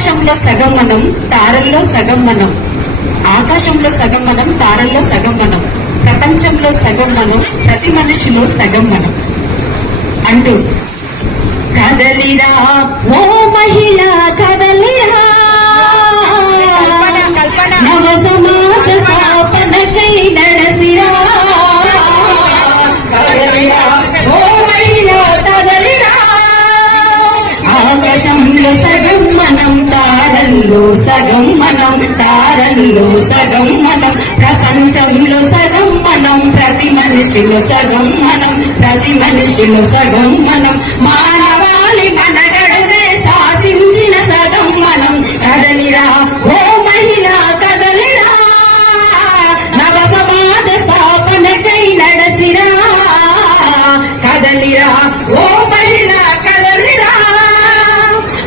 ఆకాశంలో సగం మనం తారల్లో సగం మనం. ఆకాశంలో సగం మనం తారల్లో సగం మనం. ప్రపంచంలో సగం మనం ప్రతి మనిషిలో సగం మనం. అంటూ కదలిరా ఓ మహిళ కదలిరా. నవ సమాజ స్థాపనకై నడసిరా. కదలిరా ఓ మహిళ కదలిరా. ఆకాశంలో సగం మనం తారల్లో సగం మనం తారల్లో సగం మనం. ప్రపంచంలో సగం మనం ప్రతి మనిషిలో సగం మనం. ప్రతి మనిషిలో సగం మనం. మానవాళి మనగడునే శాసించిన సగం మనం. కదలిరా ఓ మహిళ కదలిరా. నవ సమాజ స్థాపనకై నడసిరా. కదలిరా ఓ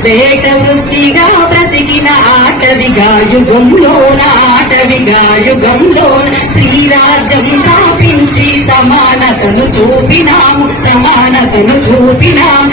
వేట వృత్తిగా బ్రతికిన ఆటవిగా యుగంలోన ఆటవిగా యుగంలోన శ్రీరాజ్యం స్థాపించి సమానతను చూపినాము సమానతను చూపినాం